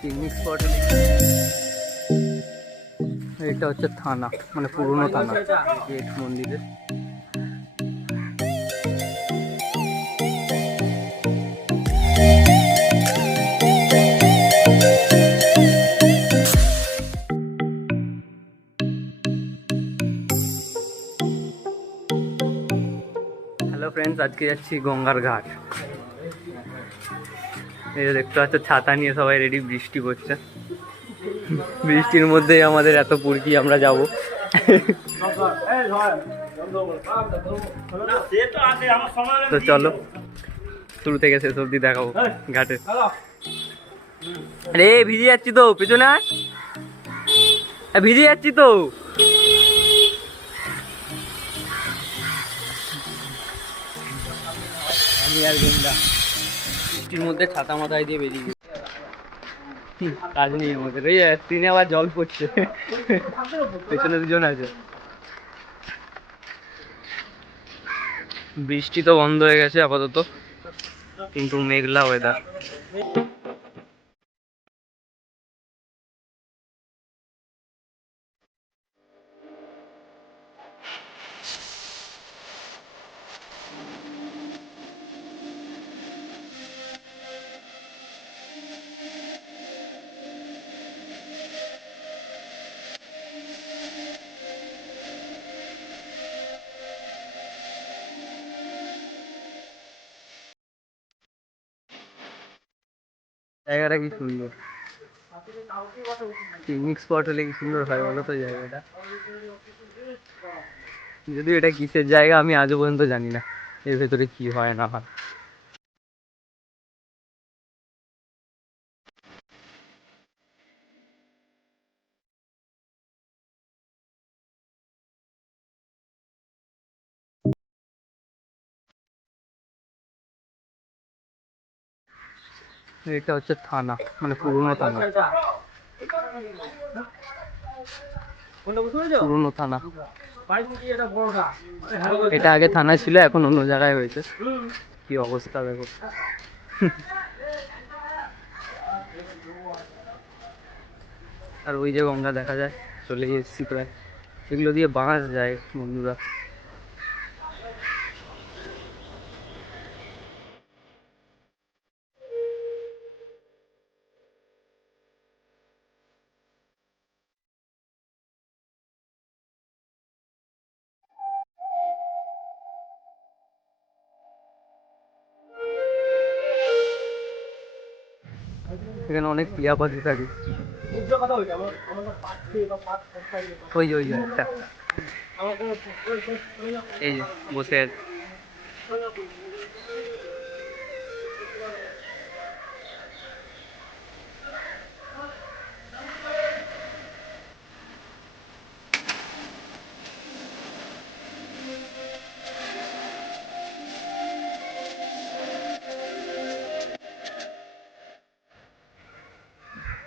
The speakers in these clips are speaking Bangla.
পিকনিক স্পট এটা হচ্ছে থানা মানে পুরনো থানা, গেট মন্দিরের। হ্যালো ফ্রেন্ডস আজকে যাচ্ছি গঙ্গার ঘাট। এই দেখতে পাচ্ছ, ছাতা নিয়ে সবাই রেডি বৃষ্টি পড়ছে। বৃষ্টির মধ্যেই আমাদের এত পুরকি, আমরা যাব। তো চলো, শুরু থেকে শেষ অব্দি দেখাবো ঘাটে। আরে, ভিজে যাচ্ছি তো, পেছনে। ভিজে যাচ্ছি তো। আমি আর বৃষ্টির মধ্যে ছাতা মাথায় দিয়ে বেরিয়ে গেছে। কাজ নেই আমাদের। এই ট্রেনে আবার জল পড়ছে। পেছনে দুজন আছে। বৃষ্টি তো বন্ধ হয়ে গেছে আপাতত। কিন্তু মেঘলা ওয়েদার জায়গাটা কি সুন্দর? পিকনিক স্পট হলে কি সুন্দর হয় বলো তো জায়গাটা? যদি এটা কিসের জায়গা আমি আজও পর্যন্ত জানি না, এর ভেতরে কি হয় না হয়। এটা হচ্ছে থানা মানে পুরনো থানা। পুরনো থানা। এটা আগে থানা ছিল, এখন অন্য জায়গায় হয়েছে। কি অবস্থা দেখো। আর ওই যে গঙ্গা দেখা যায় চলে এসেছি প্রায়। এগুলো দিয়ে বাঁশ যায় বন্ধুরা। এখানে অনেক টিয়া পাখি থাকে। ওই ওই একটা। এই বসে আছে।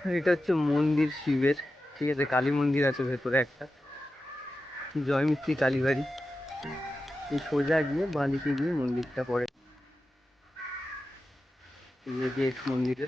এটা হচ্ছে মন্দির শিবের, ঠিক আছে, কালী মন্দির আছে ভেতরে একটা। জয়মিত্রী কালীবাড়ি। এই সোজা গিয়ে বাঁদিকে গিয়ে মন্দিরটা পড়ে। গেট মন্দিরের।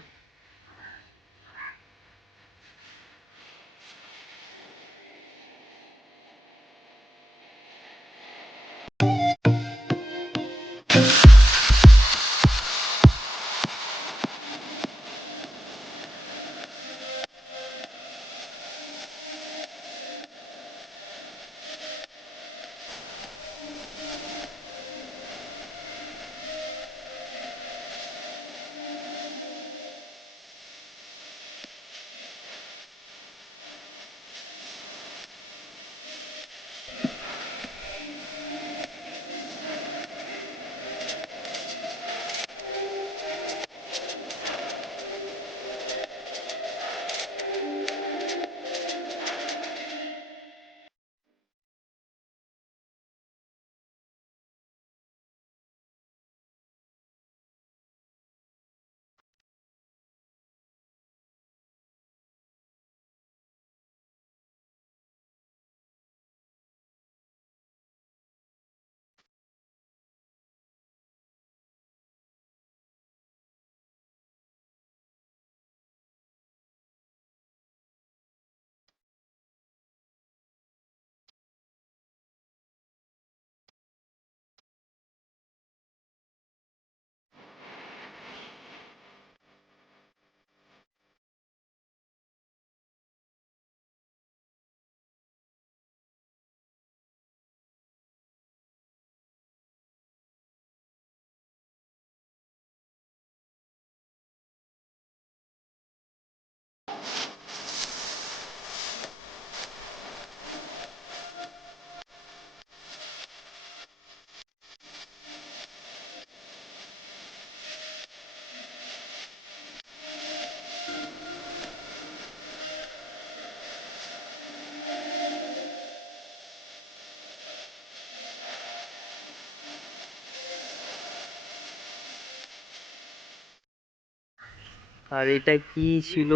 আর এটা কি ছিল?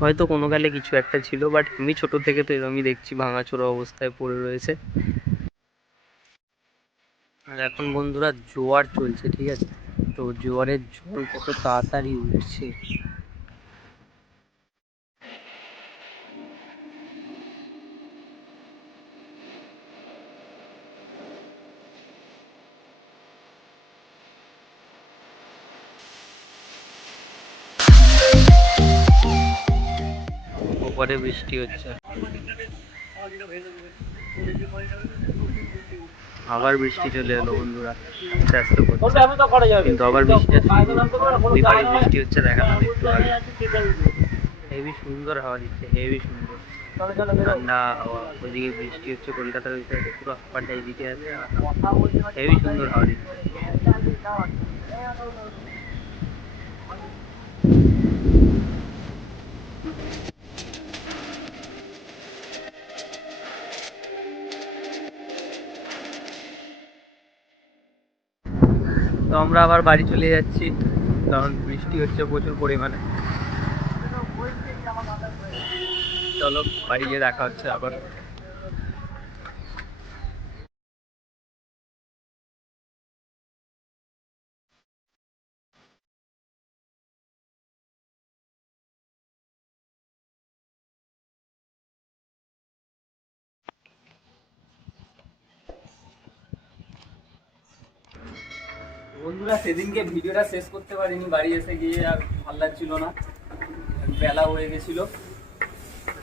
হয়তো কোনো কালে কিছু একটা ছিল বাট আমি ছোট থেকে তো এরমই দেখছি, ভাঙাচোরা অবস্থায় পড়ে রয়েছে। আর এখন বন্ধুরা জোয়ার চলছে, ঠিক আছে? তো জোয়ারের জল কত তাড়াতাড়ি উঠছে। ওপরে বৃষ্টি হচ্ছে। আবার বৃষ্টি চলে এলো বন্ধুরা। আস্তে করছে। কিন্তু আবার বৃষ্টি ওই পারে বৃষ্টি হচ্ছে, দেখালাম একটু আগে। হেভি সুন্দর হাওয়া দিচ্ছে হেভি সুন্দর। ঠান্ডা হাওয়া ওইদিকে বৃষ্টি হচ্ছে, কলকাতার ওই সাইডে পুরো হাওয়াটা এইদিকে আছে। হেভি সুন্দর হাওয়া দিচ্ছে। তো আমরা আবার বাড়ি চলে যাচ্ছি, কারণ বৃষ্টি হচ্ছে প্রচুর পরিমাণে। চলো বাড়ি গিয়ে দেখা হচ্ছে আবার। বন্ধুরা, সেদিনকে ভিডিওটা শেষ করতে পারিনি, বাড়ি এসে গিয়ে আর ভালো লাগছিল না। বেলা হয়ে গেছিল।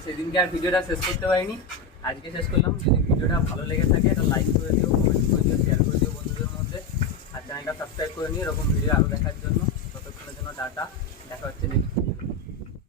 সেদিনকে আর ভিডিওটা শেষ করতে পারিনি। আজকে শেষ করলাম। যদি ভিডিওটা ভালো লেগে থাকে এটা লাইক করে দিও কমেন্ট করে দিও শেয়ার করে দিও বন্ধুদের মধ্যে। আর চ্যানেলটা সাবস্ক্রাইব করে নিই এরকম ভিডিও আরও দেখার জন্য। ততক্ষণের জন্য ডাটা দেখা হচ্ছে নেক্সট